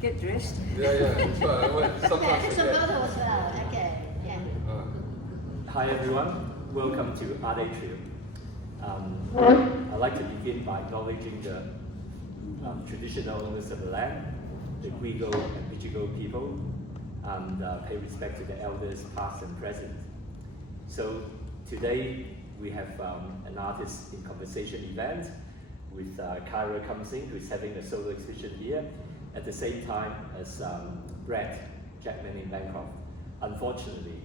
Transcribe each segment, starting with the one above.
get dressed. Yeah, that's right. Well, sometimes Okay, so photo as well. Okay, yeah. Hi everyone, welcome to Atrium. I'd like to begin by acknowledging the traditional owners of the land, the Grigo and Michigo people, and pay respect to the elders past and present. So today we have an artist in conversation event with Kyra Kum-Sing, who is having a solo exhibition here, at the same time as BRAT, Jackman in Bangkok. Unfortunately,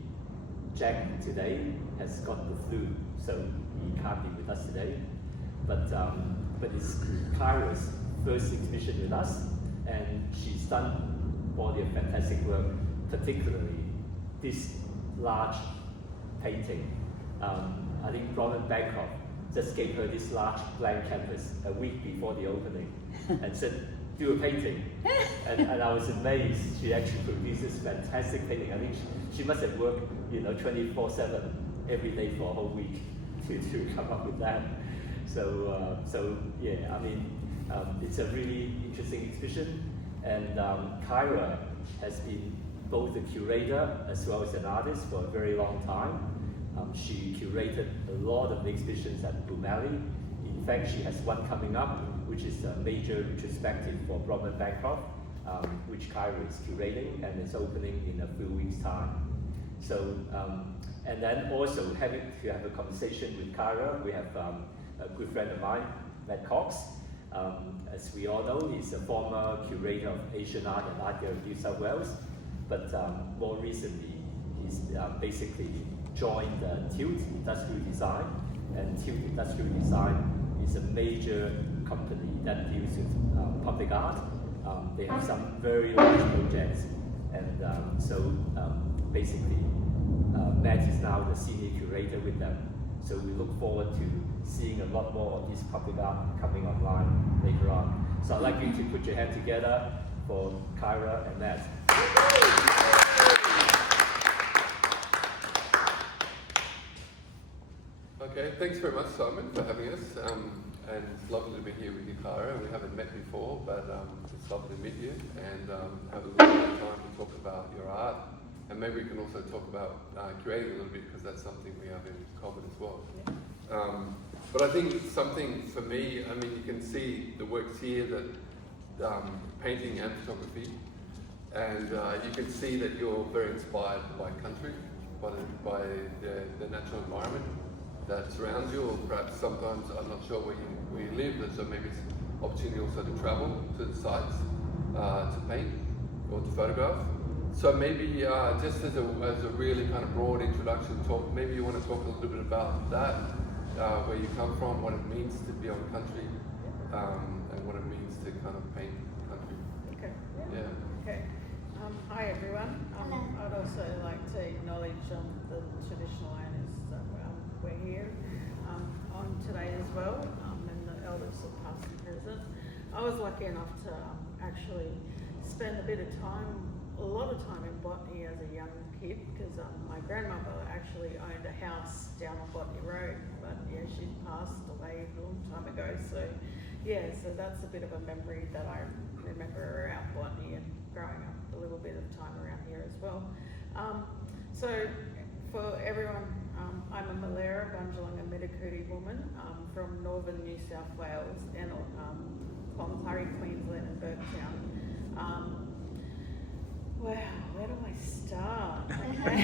Jack today has got the flu, so he can't be with us today. But it's Kyra's first exhibition with us, and she's done a body of fantastic work, particularly this large painting. I think BRAT and Bangkok just gave her this large blank canvas a week before the opening and said, do a painting. And I was amazed. She actually produced this fantastic painting. I think she must have worked 24/7 every day for a whole week to come up with that. So yeah, I mean, it's a really interesting exhibition. And Kyra has been both a curator as well as an artist for a very long time. She curated a lot of the exhibitions at Bumali. In fact, she has one coming up, which is a major retrospective for BRAT and Bangkok, which Kyra is curating, and it's opening in a few weeks' time. So, and then also having to have a conversation with Kyra, we have a good friend of mine, Matt Cox. As we all know, he's a former curator of Asian art and art gallery of New South Wales, but more recently, he's basically joined Tilt Industrial Design, and Tilt Industrial Design is a major company that deals with public art. They have some very large projects, and so basically Matt is now the senior curator with them. So we look forward to seeing a lot more of this public art coming online later on. So I'd like you to put your hand together for Kyra and Matt. Okay, thanks very much, Simon, for having us. And it's lovely to be here with you, Kyra. We haven't met before, but it's lovely to meet you and have a little bit of time to talk about your art. And maybe we can also talk about curating a little bit, because that's something we have in common as well. Yeah. But I think something for me, I mean, you can see the works here that painting and photography, and you can see that you're very inspired by country, by the natural environment that surrounds you, or perhaps sometimes, I'm not sure where you live, so maybe it's an opportunity also to travel to the sites, to paint or to photograph. So maybe just as a really kind of broad introduction talk, maybe you want to talk a little bit about that, where you come from, what it means to be on country, and what it means to kind of paint country. Okay. Yeah. Okay. Hi everyone. I'd also like to acknowledge the traditional owners that we're here on today as well, and the elders of past and present. I was lucky enough to actually spend a lot of time in Botany as a young kid, because my grandmother actually owned a house down on Botany Road, but yeah, she passed away a long time ago. So yeah, so that's a bit of a memory that I remember around Botany and growing up a little bit of time around here as well. So for everyone, I'm a Malera Bunjalunga Medikuti woman from northern New South Wales and Cloncurry, Queensland and Burketown. Wow, where do I start? Okay.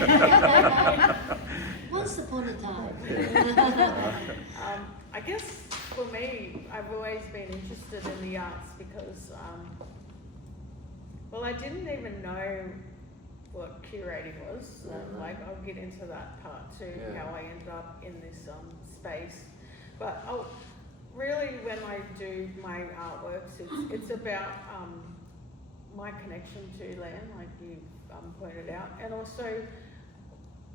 Once upon a time. I guess for me, I've always been interested in the arts because, well, I didn't even know what curating was. I'll get into that part too, how I ended up in this space. But really, when I do my artworks, it's about my connection to land, like you pointed out, and also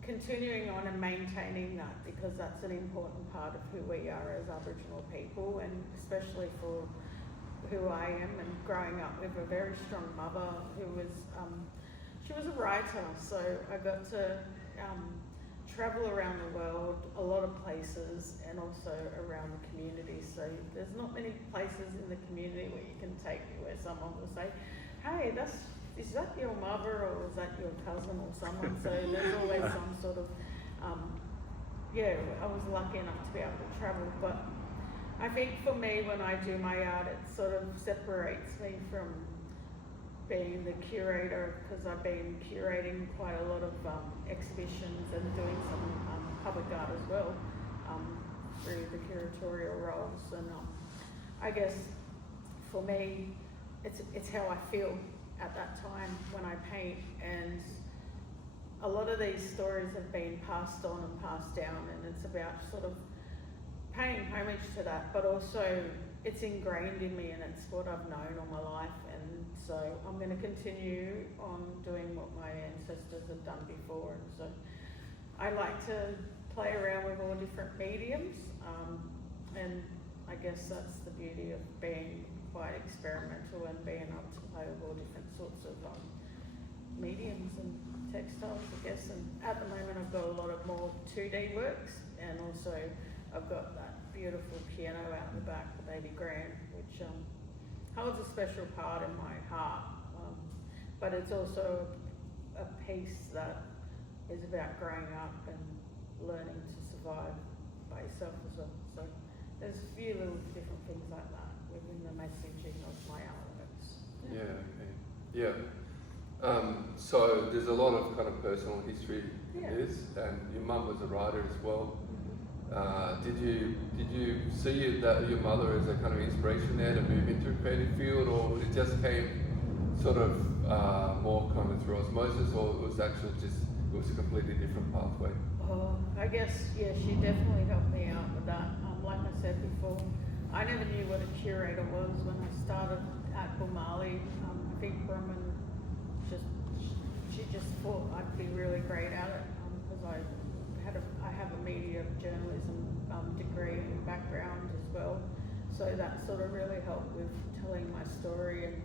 continuing on and maintaining that, because that's an important part of who we are as Aboriginal people, and especially for who I am, and growing up with a very strong mother who was, she was a writer, so I got to travel around the world, a lot of places, and also around the community. So there's not many places in the community where you can take me where someone will say, hey, is that your mother or is that your cousin or someone? So there's always some sort of, yeah, I was lucky enough to be able to travel. But I think for me, when I do my art, it sort of separates me from being the curator, because I've been curating quite a lot of exhibitions and doing some public art as well through the curatorial roles. And I guess for me, it's how I feel at that time when I paint, and a lot of these stories have been passed on and passed down, and it's about sort of paying homage to that, but also it's ingrained in me and it's what I've known all my life, and so I'm going to continue on doing what my ancestors have done before. And so I like to play around with all different mediums, and I guess that's the beauty of being quite experimental and being able to play with all different sorts of mediums and textiles, I guess. And at the moment I've got a lot of more 2D works, and also I've got that beautiful piano out in the back, the Baby Grand, which holds a special part in my heart. But it's also a piece that is about growing up and learning to survive by yourself as well. So there's a few little different things like that within the messaging of my artworks. Yeah, okay. Yeah. So there's a lot of kind of personal history in this, and your mum was a writer as well. Did you see that your mother as a kind of inspiration there to move into a creative field, or it just came sort of more kind of through osmosis, or it was actually just it was a completely different pathway? Oh, I guess, yeah, she definitely helped me out with that. Like I said before, I never knew what a curator was when I started at Bumali. I think Brumman she just thought I'd be really great at it, because I have a media journalism degree and background as well. So that sort of really helped with telling my story, and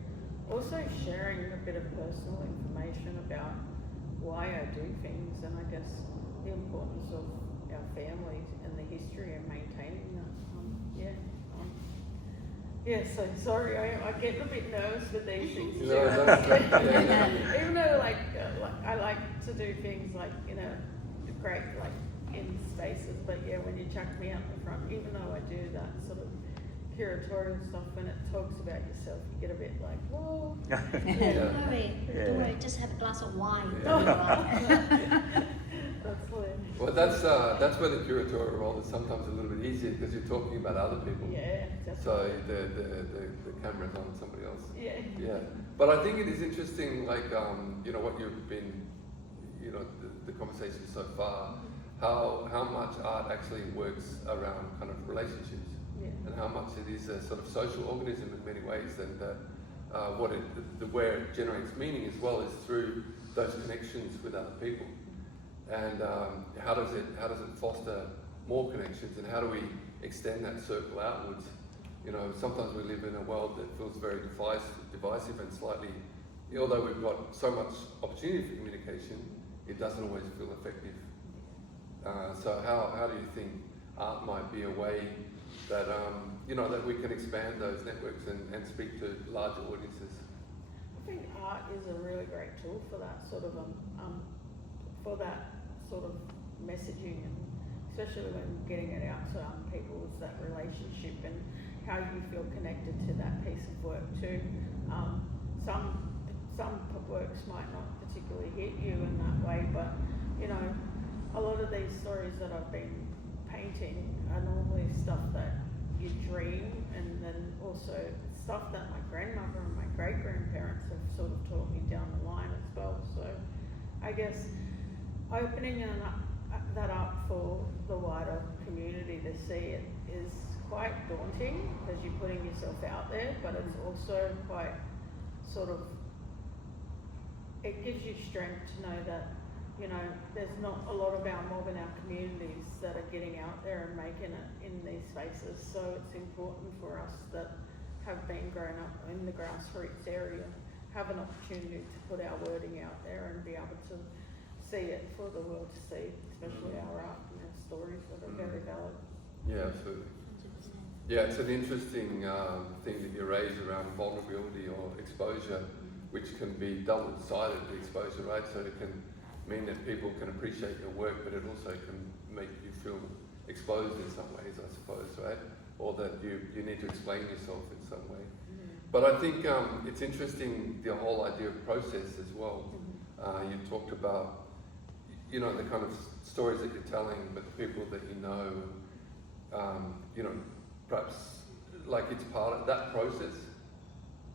also sharing a bit of personal information about why I do things, and I guess the importance of our family and the history and maintaining that. So sorry, I get a bit nervous with these things too. Even though I like to do things like, great like in spaces, but yeah, when you chuck me out the front, even though I do that sort of curatorial stuff, when it talks about yourself, you get a bit like, whoa. Don't worry, just have a glass of wine. That's hilarious. Well, that's where the curatorial role is sometimes a little bit easier, because you're talking about other people. Yeah, definitely. So the camera's on somebody else. Yeah. But I think it is interesting, like what you've been, the conversation so far, how much art actually works around kind of relationships, and how much it is a sort of social organism in many ways, and where it generates meaning as well is through those connections with other people. And how does it foster more connections, and how do we extend that circle outwards? Sometimes we live in a world that feels very divisive and slightly, although we've got so much opportunity for communication, it doesn't always feel effective. So how do you think art might be a way that that we can expand those networks and speak to larger audiences? I think art is a really great tool for that sort of messaging, and especially when getting it out to people, is that relationship and how you feel connected to that piece of work too. Some works might not particularly hit you in that way, but a lot of these stories that I've been painting are normally stuff that you dream, and then also stuff that my grandmother and my great-grandparents have sort of taught me down the line as well. So I guess opening that up for the wider community to see it is quite daunting, because you're putting yourself out there, but it's also quite it gives you strength to know that there's not a lot of our mob in our communities that are getting out there and making it in these spaces. So it's important for us that have been grown up in the grassroots area, have an opportunity to put our wording out there and be able to see it for the world to see, especially our art and our stories that are very valid. Yeah, absolutely. Yeah, it's an interesting thing that you raise around vulnerability or exposure, which can be double-sided, the exposure, right? So it can mean that people can appreciate your work, but it also can make you feel exposed in some ways, I suppose, right? Or that you need to explain yourself in some way. But I think it's interesting, the whole idea of process as well. You talked about, you know, the kind of stories that you're telling, but the people that you know, perhaps like it's part of that process.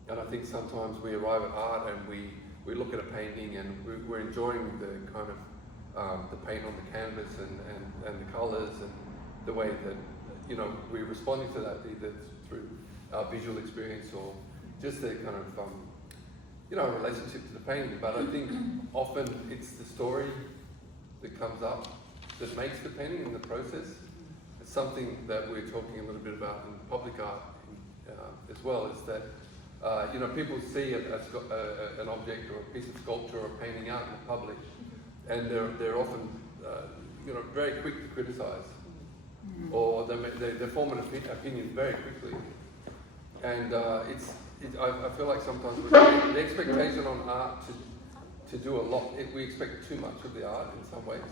And I think sometimes we arrive at art and we look at a painting and we're enjoying the kind of the paint on the canvas and the colours and the way that, you know, we're responding to that either through our visual experience or just the kind of, relationship to the painting. But I think often it's the story that comes up that makes the painting in the process. It's something that we're talking a little bit about in public art as well, is that people see it as an object or a piece of sculpture or painting out in the public, and they're often very quick to criticise, or they form an opinion very quickly, and I feel like sometimes the expectation on art to do a lot, we expect too much of the art in some ways,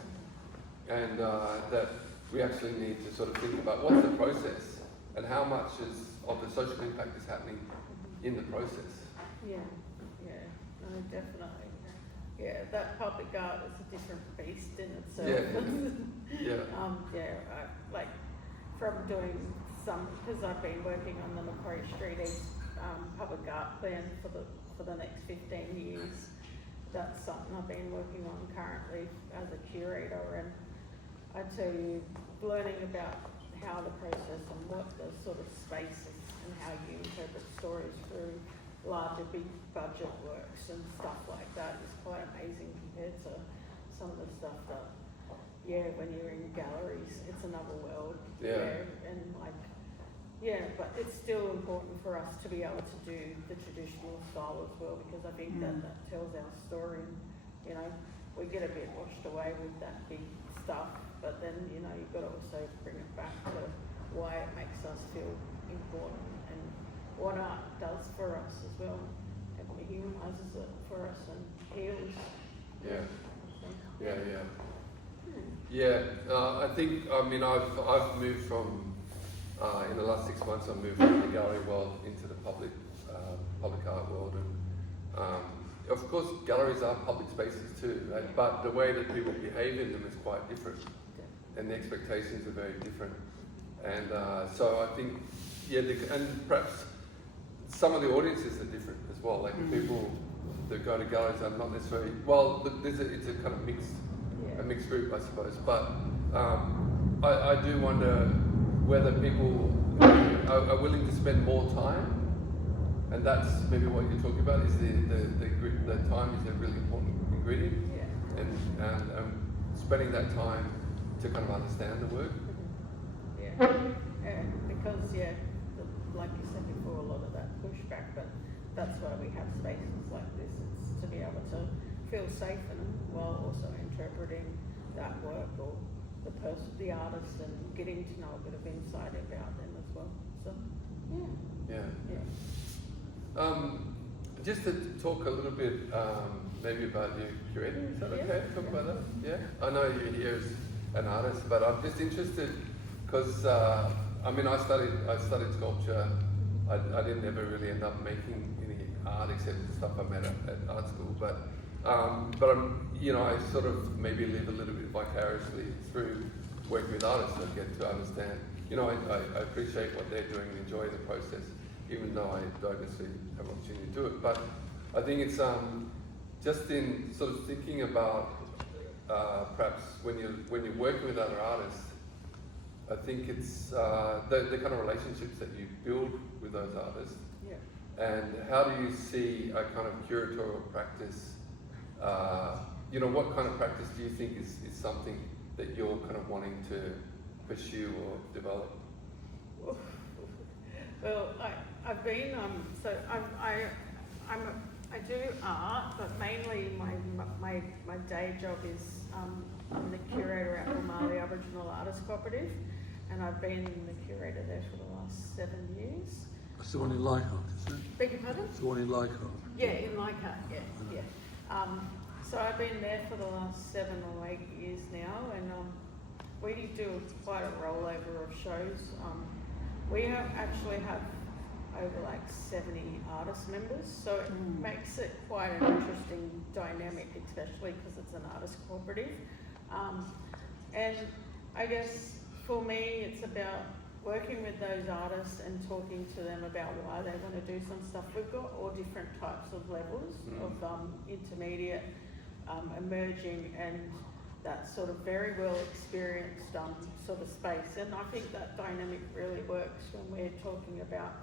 and that we actually need to sort of think about what's the process and how much of the social impact is happening in the process. Yeah, no, definitely. Yeah, that public art is a different beast in itself. Like from doing some, because I've been working on the Macquarie Street East public art plan for the next 15 years. That's something I've been working on currently as a curator, and I tell you, learning about how the process and what the sort of space is and how you interpret stories through larger big budget works and stuff like that is quite amazing compared to some of the stuff that, when you're in galleries, it's another world. But it's still important for us to be able to do the traditional style as well, because I think that tells our story. You know, we get a bit washed away with that big stuff, but then, you've got to also bring it back to why it makes us feel important and what art does for us as well. It humanises it for us and heals. I think, I've moved from, in the last 6 months, I've moved from the gallery world into the public art world, and of course galleries are public spaces too, right? But the way that people behave in them is quite different, and the expectations are very different, and so I think, and perhaps some of the audiences are different as well, like people that go to galleries are not necessarily, it's a kind of mixed group, I suppose, but I do wonder whether people are willing to spend more time, and that's maybe what you're talking about, is the time is a really important ingredient, and spending that time to kind of understand the work. Because like you said before, a lot of that pushback, but that's why we have spaces like this. It's to be able to feel safe in them while also interpreting that work or the artist, and getting to know a bit of insight about them as well. So, just to talk a little bit, maybe about your curator. Is that okay? Talk about that. Yeah. I know you're here as an artist, but I'm just interested because I studied sculpture. I didn't ever really end up making any art except the stuff I made at art school. But I sort of maybe live a little bit vicariously through working with artists. I get to understand. I appreciate what they're doing and enjoy the process, even though I don't necessarily have an opportunity to do it. But I think it's just in sort of thinking about perhaps when you're working with other artists, I think it's the kind of relationships that you build with those artists, and how do you see a kind of curatorial practice? What kind of practice do you think is something that you're kind of wanting to pursue or develop? Well, I've been I do art, but mainly my day job is I'm the curator at Umali Aboriginal Artists Cooperative, and I've been the curator there for the last 7 years. It's the one in Leichhardt, isn't it? Beg your pardon? It's the one in Leichhardt. Yeah, in Leichhardt, yeah. So I've been there for the last 7 or 8 years now, and we do quite a rollover of shows. We actually have over like 70 artist members, so it makes it quite an interesting dynamic, especially because it's an artist cooperative. And I guess for me, it's about working with those artists and talking to them about why they want to do some stuff. We've got all different types of levels of intermediate, emerging, and that sort of very well experienced sort of space. And I think that dynamic really works when we're talking about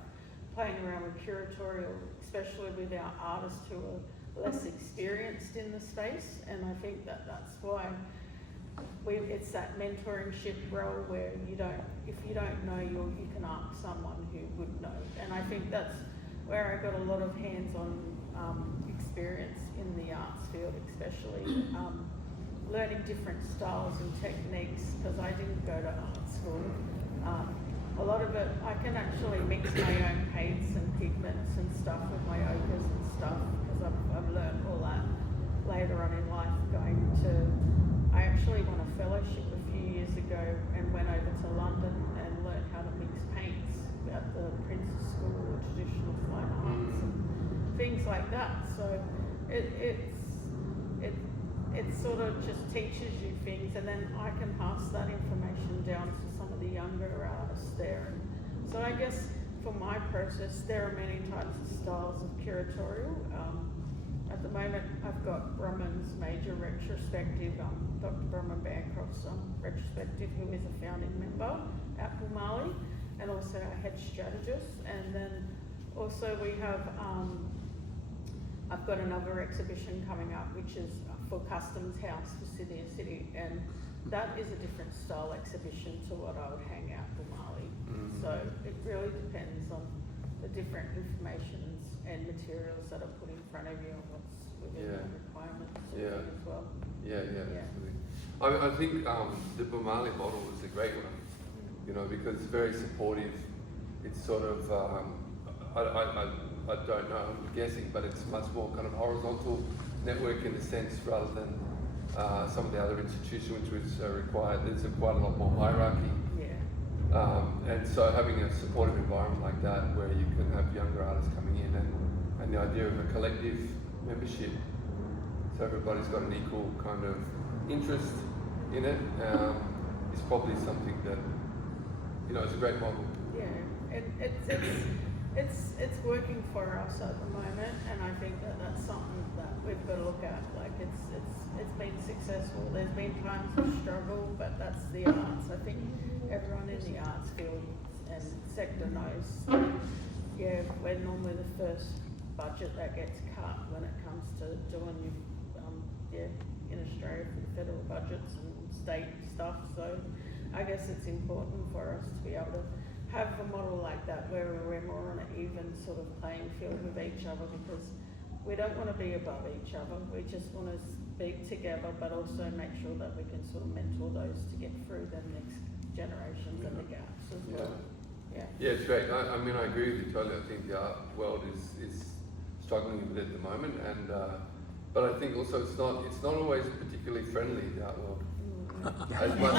playing around with curatorial, especially with our artists who are less experienced in the space. And I think that that's why it's that mentorship role where if you don't know, you can ask someone who would know. And I think that's where I got a lot of hands-on experience in the arts field, especially learning different styles and techniques, because I didn't go to art school. A lot of it, I can actually mix my own paints and pigments and stuff with my ochres and stuff, because I've learned all that later on in life. I actually won a fellowship a few years ago and went over to London and learned how to mix paints at the Prince's School of Traditional Fine Arts and things like that. So it sort of just teaches you things, and then I can pass that information down to some of the younger artists there. And so I guess for my process, there are many types of styles of curatorial. At the moment, I've got Brumman's major retrospective, Dr. Brumman Bancroft's retrospective, who is a founding member at Bumali, and also our head strategist. And then also we have, I've got another exhibition coming up, which is for Customs House for Sydney City, and that is a different style exhibition to what I would hang out Bumali. So it really depends on the different informations and materials that are put in front of you and what's within the requirements as well. Yeah, absolutely. I think the Bumali model is a great one, you know, because it's very supportive. It's sort of, I don't know, I'm guessing, but it's much more kind of horizontal network in a sense, rather than some of the other institutions which require, there's quite a lot more hierarchy. And so having a supportive environment like that, where you can have younger artists coming in, and the idea of a collective membership, so everybody's got an equal kind of interest in it, is probably something that, you know, it's a great model. Yeah, it's working for us at the moment, and I think that that's something that we've got to look at. Like it's been successful. There's been times of struggle, but that's the arts. I think everyone in the arts field and sector knows. Yeah, we're normally the first budget that gets cut when it comes to doing in Australia for the federal budgets and state stuff. So I guess it's important for us to be able to have a model like that where we're more on an even sort of playing field with each other, because we don't want to be above each other. We just want to speak together, but also make sure that we can sort of mentor those to get through the next generations and the gaps as well. Yeah, it's great. I mean, I agree with you totally. I think the art world is struggling with it at the moment, and but I think also it's not always particularly friendly, the art world. As much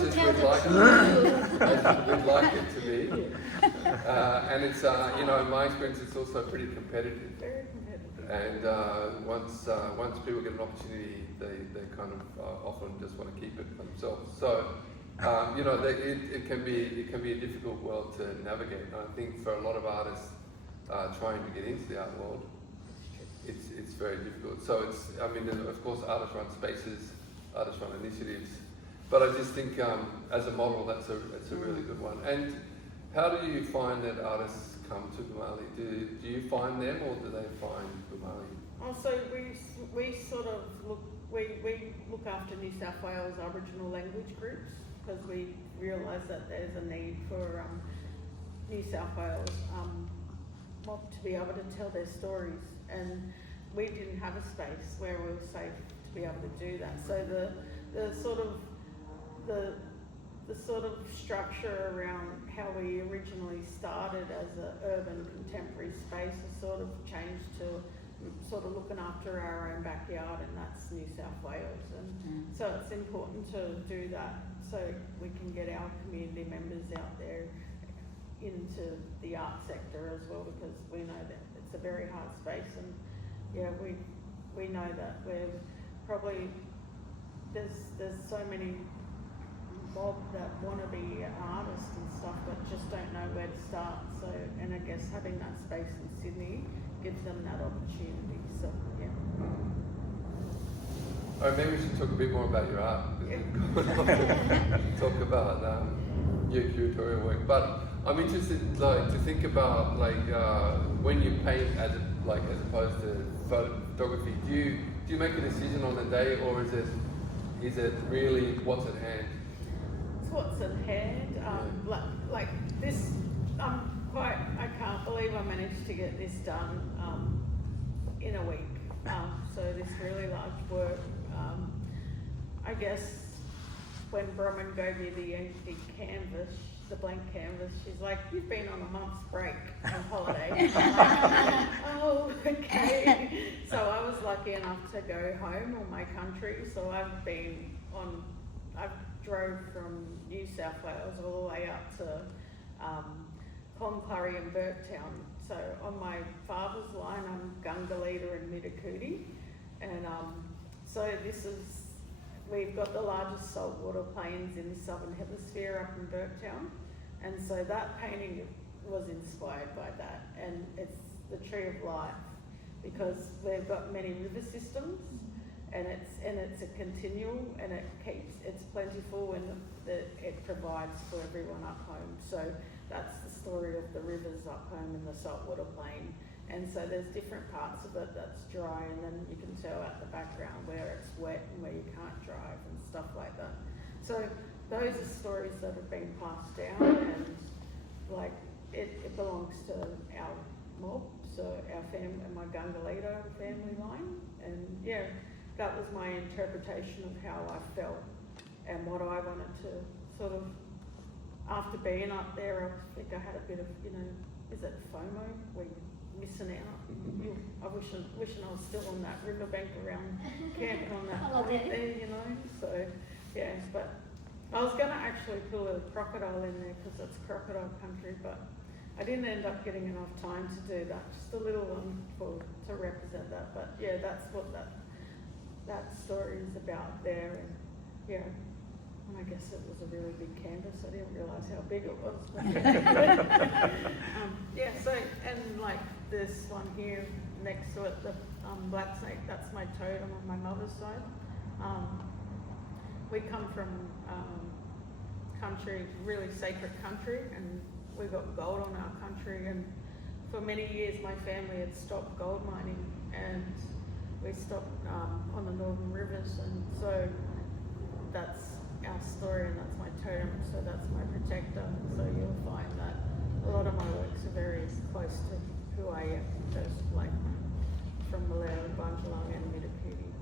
as we'd like it to be, and it's you know, in my experience, it's also pretty competitive. very competitive. And once people get an opportunity, they kind of often just want to keep it for themselves. So you know, it can be a difficult world to navigate. And I think for a lot of artists trying to get into the art world, it's very difficult. So it's, I mean, of course, artists run spaces, artists run initiatives, but I just think as a model, that's a really good one. And how do you find that artists come to Bumali? Do you find them, or do they find Bumali? Also, we sort of look after New South Wales Aboriginal language groups, because we realise that there's a need for New South Wales mob to be able to tell their stories, and we didn't have a space where we were safe to be able to do that. So the sort of structure around how we originally started as an urban contemporary space has sort of changed to sort of looking after our own backyard, and that's New South Wales. And so it's important to do that so we can get our community members out there into the art sector as well, because we know that it's a very hard space, and yeah, we know that we're probably there's so many mob that want to be artists and stuff but just don't know where to start. So, and I guess having that space in Sydney gives them that opportunity. So yeah. Oh, maybe we should talk a bit more about your art. Yeah. Talk about your curatorial work, but I'm interested, like, to think about when you paint as opposed to photography. Do you make a decision on the day, or is it really what's at hand? It's what's at hand. Like this, I can't believe I managed to get this done in a week. So this really large work. I guess when Bronwyn gave me the empty canvas, the blank canvas, she's like, "You've been on a month's break on holiday." I'm like, oh, okay. So I was lucky enough to go home on my country. So I've drove from New South Wales all the way up to Cloncurry and Burketown. So on my father's line, I'm Gungalita and Midakudi, and so we've got the largest saltwater plains in the southern hemisphere up in Burketown, and so that painting was inspired by that, and it's the Tree of Life, because we've got many river systems, and it's a continual, and it's plentiful, and it provides for everyone up home. So that's the story of the rivers up home in the saltwater plain. And so there's different parts of it that's dry, and then you can tell out the background where it's wet and where you can't drive and stuff like that. So those are stories that have been passed down, and like it belongs to our mob, so our family, my Gungalita family line, and yeah, that was my interpretation of how I felt and what I wanted to sort of, after being up there, I think I had a bit of, is it FOMO, where you're missing out? I wishing I was still on that riverbank around camping on that point there, so yeah, but I was going to actually pull a crocodile in there because it's crocodile country, but I didn't end up getting enough time to do that, just a little one to represent that, but yeah, that's what that story is about there, and yeah. And I guess it was a really big canvas. I didn't realise how big it was. Yeah, so, and like this one here next to it, the black snake, that's my totem on my mother's side. We come from country, really sacred country, and we got gold on our country, and for many years my family had stopped gold mining, and we stopped on the northern rivers, and so that's our story, and that's my totem, so that's my protector. So you'll find that a lot of my works are very close to who I am, just like from Malaya, Bunjalung and Midakudi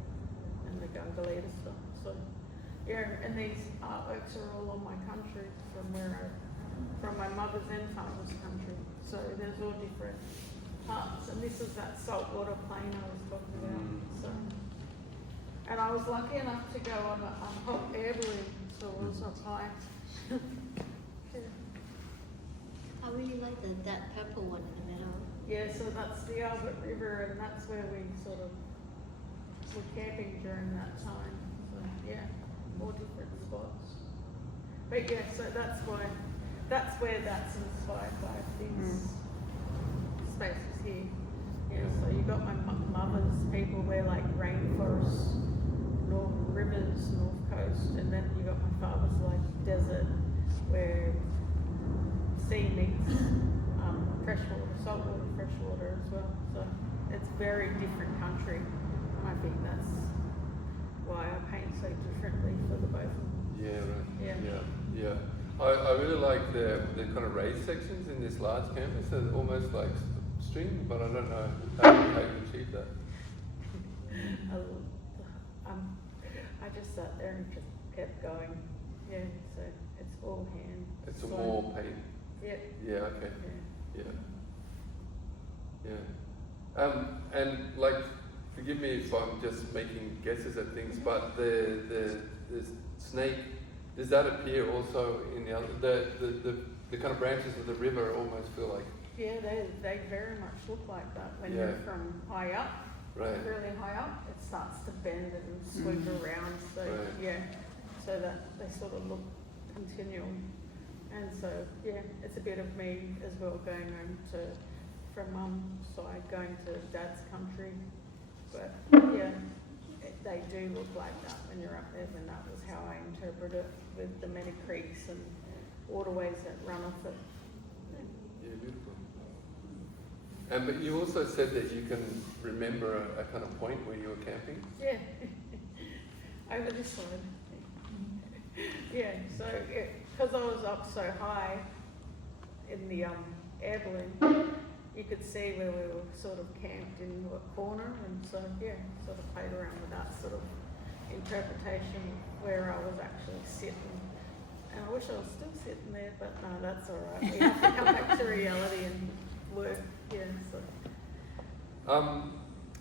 and the Gungalita stuff. So yeah, and these artworks are all on my country, from my mother's and father's country. So there's all different parts, and this is that saltwater plain I was talking about. So. And I was lucky enough to go on a hot air balloon, so it was up high. Yeah. I really like that purple one in the middle. Yeah, so that's the Albert River, and that's where we sort of were camping during that time. So yeah, more different spots. But yeah, so that's where that's inspired by these spaces here. Yeah, so you got my mother's people, we're like rainforests, northern rivers, north coast, and then you got my father's like desert, where sea meets freshwater, saltwater, freshwater as well. So it's very different country, and I think that's why I paint so differently for the both of them. Yeah, right. Yeah. I really like the kind of raised sections in this large canvas. They're almost like string, but I don't know how you achieve that. I just sat there and just kept going. Yeah, so it's all hand. It's so, more paint. Yeah. Yeah, okay. Yeah. And like, forgive me if I'm just making guesses at things, but the snake, does that appear also in the other, the kind of branches of the river almost feel like? Yeah, they very much look like that when Yeah. you're from high up, Right. really high up. It starts to bend and sweep around, so Right. yeah, so that they sort of look continual. And so yeah, it's a bit of me as well going home from mum's side, going to dad's country. But yeah, they do look like that when you're up there, and that was how I interpret it with the many creeks and waterways that run off it. Yeah, beautiful. But you also said that you can remember a kind of point where you were camping? Yeah, over this side. Yeah, so because I was up so high in the air balloon, you could see where we were sort of camped in a corner, and so yeah, sort of played around with that sort of interpretation where I was actually sitting. And I wish I was still sitting there, but no, that's all right. We have to come back to reality and work. Yeah. So.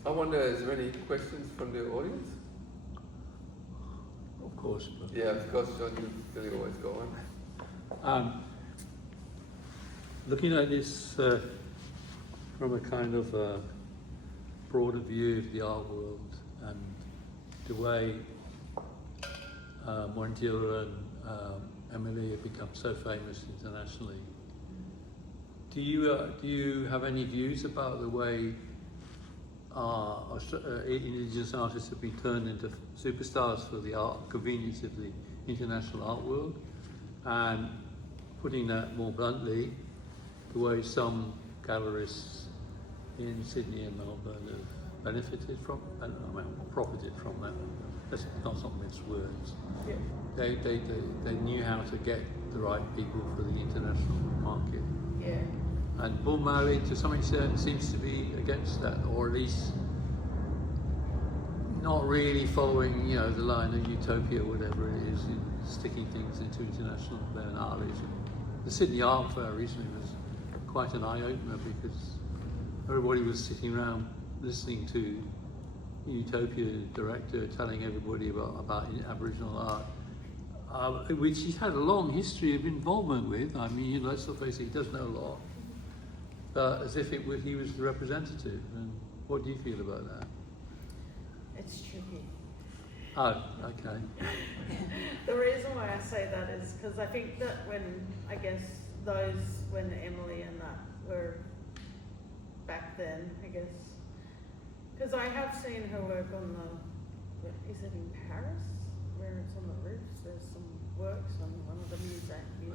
I wonder, is there any questions from the audience? Of course. But Yeah, of course, John, you really always go on. looking at this from a kind of broader view of the art world and the way Montilla and Emily have become so famous internationally, do you have any views about the way Indigenous artists have been turned into superstars for the art convenience of the international art world? And putting that more bluntly, the way some galleries in Sydney and Melbourne have benefited from, profited from that. Let's not mince words. Yeah. They knew how to get the right people for the international market. Yeah. And Bull Marley, to some extent, seems to be against that, or at least not really following, the line of utopia, whatever it is, in sticking things into international biennales. The Sydney Art Fair recently was quite an eye-opener because everybody was sitting around listening to Utopia director telling everybody about Aboriginal art, which he's had a long history of involvement with. I mean, let's not face it, he does know a lot. As if he was the representative. And what do you feel about that? It's tricky. Oh, okay. The reason why I say that is because I think that when Emily and that were back then, because I have seen her work on is it in Paris, where it's on the roofs, there's some works on one of the museums.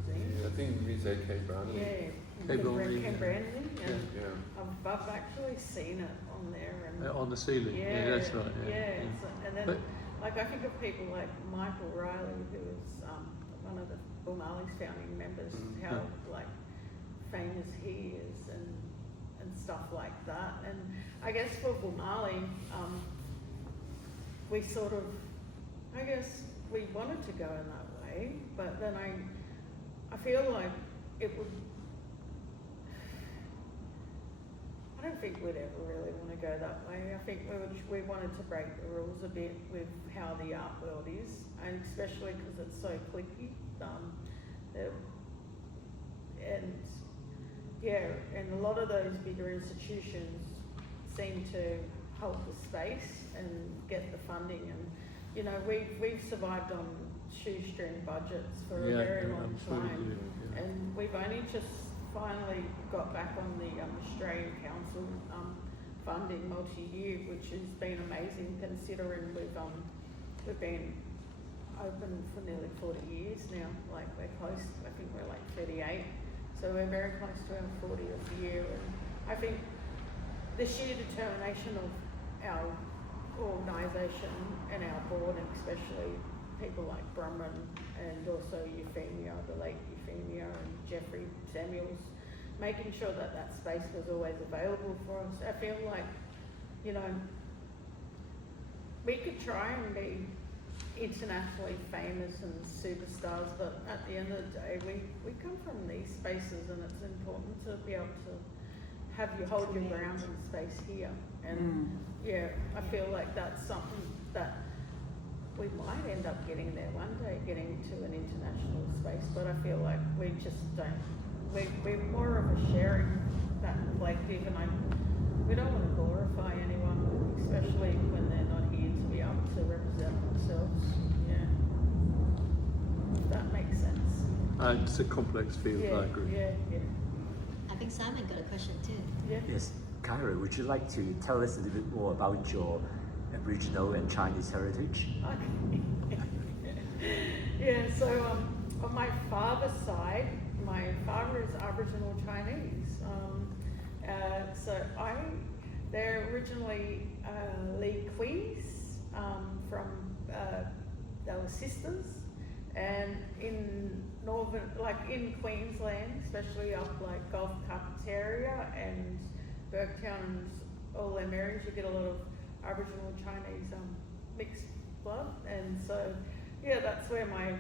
Yeah, I think Musée K. Brown. Yeah, Brandon. I've actually seen it on there. And On the ceiling, yeah, that's right. Yeah. And then, I think of people like Michael Riley, who was one of the Bull Marley's founding members, how famous he is and stuff like that. And I guess for Bull Marley, we sort of, we wanted to go in that way, but then I feel like it would. I don't think we'd ever really want to go that way. I think we wanted to break the rules a bit with how the art world is, and especially because it's so cliquey. And a lot of those bigger institutions seem to hold the space and get the funding. And we've survived on shoestring budgets for a very long time, and we've only just finally got back on the Australian Council funding multi-year, which has been amazing considering we've been open for nearly 40 years now. Like we're close, I think we're like 38, so we're very close to our 40th year. And I think the sheer determination of our organisation and our board, and especially people like Brumman and also Euphemia, the late Euphemia, and Jeffrey Samuels, making sure that space was always available for us. I feel like, we could try and be internationally famous and superstars, but at the end of the day, we come from these spaces, and it's important to be able to have you hold your ground in space here. And yeah, I feel like that's something that we might end up getting there one day, getting to an international space, but I feel like we just don't, we're more of a sharing that collective, and we don't want to glorify anyone, especially when they're not here to be able to represent themselves. Yeah, if that makes sense. It's a complex field, I agree. Yeah. I think Simon got a question too. Yeah. Yes, Kyra, would you like to tell us a little bit more about your Aboriginal and Chinese heritage? Okay. Yeah, so on my father's side, my father is Aboriginal Chinese. They're originally Lequees from, they were sisters, and in northern, like in Queensland, especially up like Gulf Cups area and Burketown and all them areas, you get a lot of Aboriginal Chinese mixed blood, and so yeah, that's where my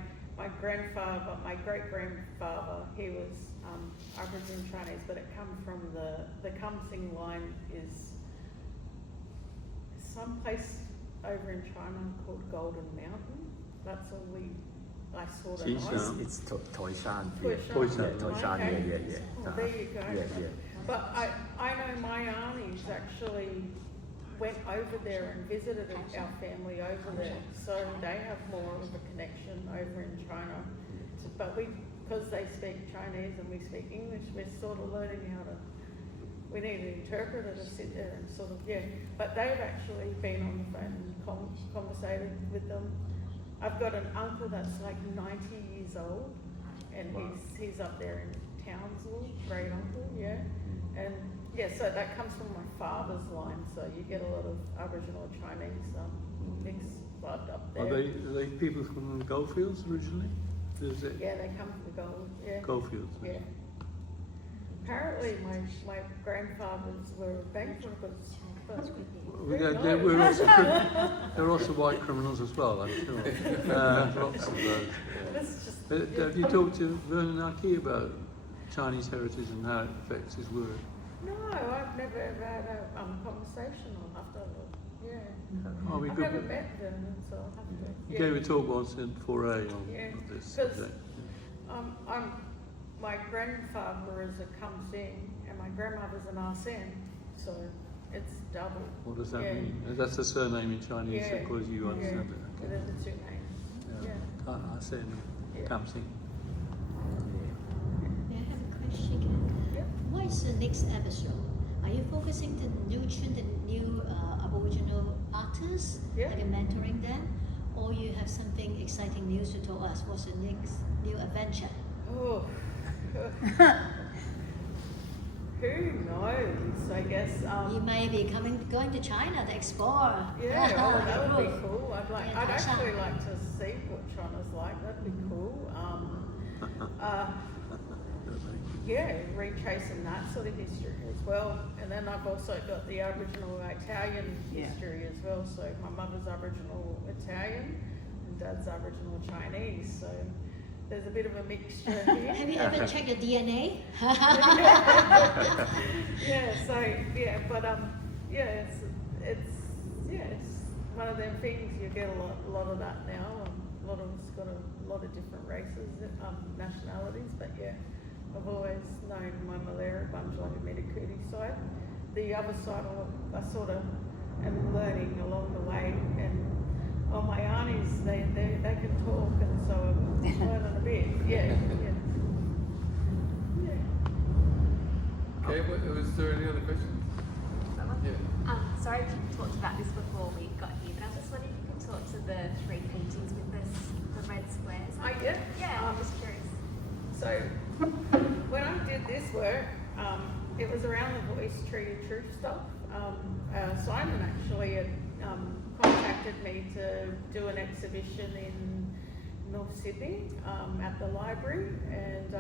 grandfather, my great grandfather, he was Aboriginal Chinese, but it comes from the Kum-Sing line is some place over in China called Golden Mountain. That's all I sort of know. It's Toishan. Toishan. Yeah. Well, there you go. Yeah. But I know my aunties actually went over there and visited our family over there, so they have more of a connection over in China. But because they speak Chinese and we speak English, we're sort of learning how to. We need an interpreter to sit there and sort of But they've actually been on the phone and conversated with them. I've got an uncle that's like 90 years old, and he's up there in Townsville, great uncle, and so that comes from my father's line. So you get a lot of Aboriginal Chinese mixed blood up there. Are they people from the goldfields originally? Is it? Yeah, they come from the gold. Yeah. Goldfields. Yeah. Apparently, my grandfathers were bank robbers. They're also white criminals as well, I'm sure. Lots of those. Have you talked to Vernon Aki about Chinese heritage and how it affects his work? No, I've never ever had a conversation. I'll have to look. I've never met Vernon, so I'll have to. He gave a talk once in 4A on this subject. My grandfather is a Kum-Sing and my grandmother's an Arsene, so it's double. What does that mean? That's the surname in Chinese, of course you understand it. Okay. They're the two names. Arsene and Kum-Sing. May I have a question? Yep. What is the next episode? Are you focusing the new Aboriginal artists, Yeah. like mentoring them, or you have something exciting news to tell us? What's the next new adventure? Oh. Who knows? I guess. You may be going to China to explore. Yeah, that would be cool. I'd Tasha. actually like to see what China's like. That'd be cool. Retracing that sort of history as well. And then I've also got the Aboriginal Italian history as well. So my mother's Aboriginal Italian and dad's Aboriginal Chinese. So there's a bit of a mixture here. Have you ever checked your DNA? It's one of them things. You get a lot of that now. A lot of us got a lot of different races, nationalities, but I've always known my Malera Bunjala Medikuti side. The other side, I sort of am learning along the way, and my aunties, they can talk, and so I'm learning a bit. Okay, was there any other questions? Sorry if you talked about this before we got here, but I was just wondering if you could talk to the 3 paintings with the red squares. Yeah, I'm just curious. So when I did this work, it was around the Voice Tree of Truth stuff. Simon actually had contacted me to do an exhibition in North Sydney at the library, and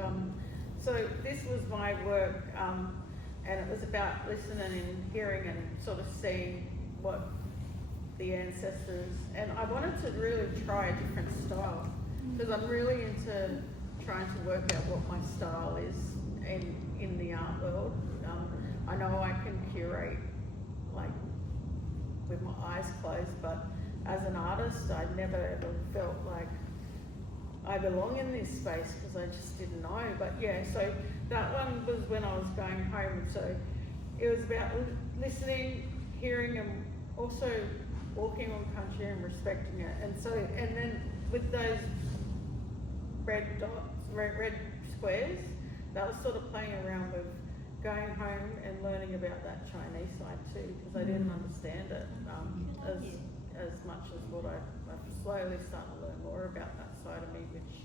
so this was my work, and it was about listening and hearing and sort of seeing what the ancestors, and I wanted to really try a different style because I'm really into trying to work out what my style is in the art world. I know I can curate like with my eyes closed, but as an artist, I never ever felt like I belong in this space because I just didn't know. But yeah, so that one was when I was going home. So it was about listening, hearing, and also walking on country and respecting it. And so, and then with those red dots, red squares, that was sort of playing around with going home and learning about that Chinese side too, because I didn't understand it as much as what I've slowly starting to learn more about that side of me, which,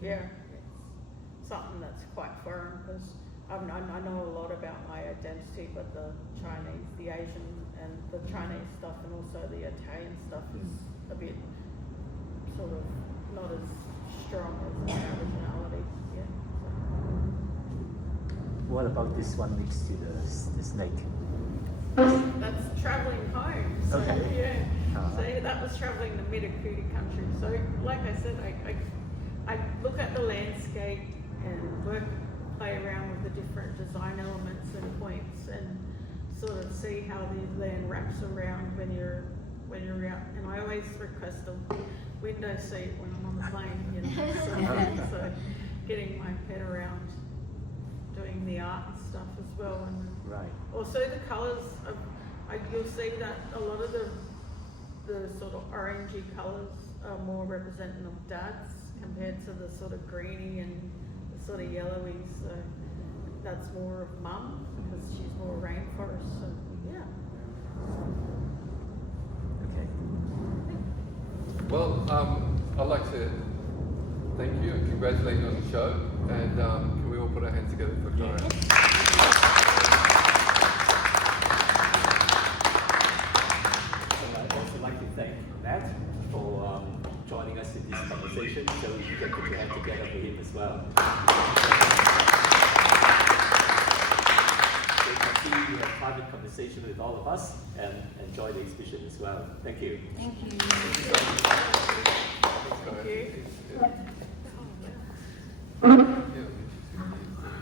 yeah, it's something that's quite foreign because I know a lot about my identity, but the Chinese, the Asian and the Chinese stuff and also the Italian stuff is a bit sort of not as strong as my originality, yeah. What about this one next to the snake? That's travelling home. So Okay. yeah. So that was travelling the Mid-Akuti country. So like I said, I look at the landscape and play around with the different design elements and points and sort of see how the land wraps around when you're out. And I always request a window seat when I'm on the plane, you know. So getting my head around doing the art and stuff as well, and Right. also the colours. You'll see that a lot of the sort of orangey colours are more representative of dads compared to the sort of greeny and the sort of yellowy. So that's more of mum because she's more rainforest. So yeah. Okay. Well, I'd like to thank you and congratulate you on the show. And can we all put our hands together for Kyra? I'd also like to thank Matt for joining us in this conversation, so we can put your hand together for him as well. So you can see we have private conversation with all of us and enjoy the exhibition as well. Thank you. Thank you. Thanks, Kyra. Thank you. Yeah.